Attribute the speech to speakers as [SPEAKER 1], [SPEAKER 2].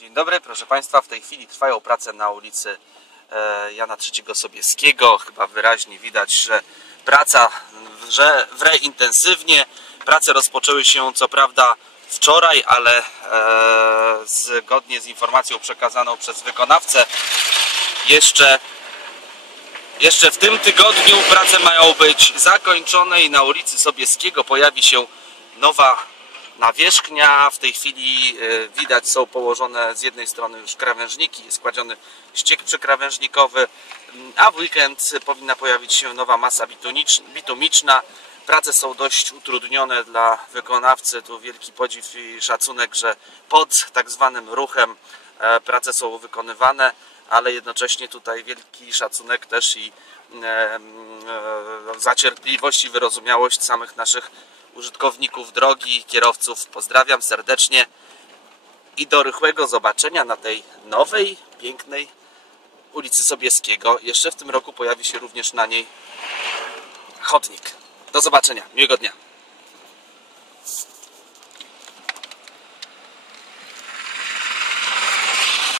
[SPEAKER 1] Dzień dobry, proszę Państwa. W tej chwili trwają prace na ulicy e, Jana III Sobieskiego. Chyba wyraźnie widać, że praca wrze, wre intensywnie. Prace rozpoczęły się co prawda wczoraj, ale e, zgodnie z informacją przekazaną przez wykonawcę jeszcze jeszcze w tym tygodniu prace mają być zakończone i na ulicy Sobieskiego pojawi się nowa nawierzchnia. W tej chwili e, widać są położone z jednej strony już krawężniki, jest ściek przykrawężnikowy, m, a w weekend powinna pojawić się nowa masa bitumiczna. Prace są dość utrudnione dla wykonawcy. Tu wielki podziw i szacunek, że pod tak zwanym ruchem e, prace są wykonywane, ale jednocześnie tutaj wielki szacunek też i e, m, e, za cierpliwość i wyrozumiałość samych naszych użytkowników drogi, kierowców. Pozdrawiam serdecznie i do rychłego zobaczenia na tej nowej, pięknej ulicy Sobieskiego. Jeszcze w tym roku pojawi się również na niej chodnik. Do zobaczenia. Miłego dnia.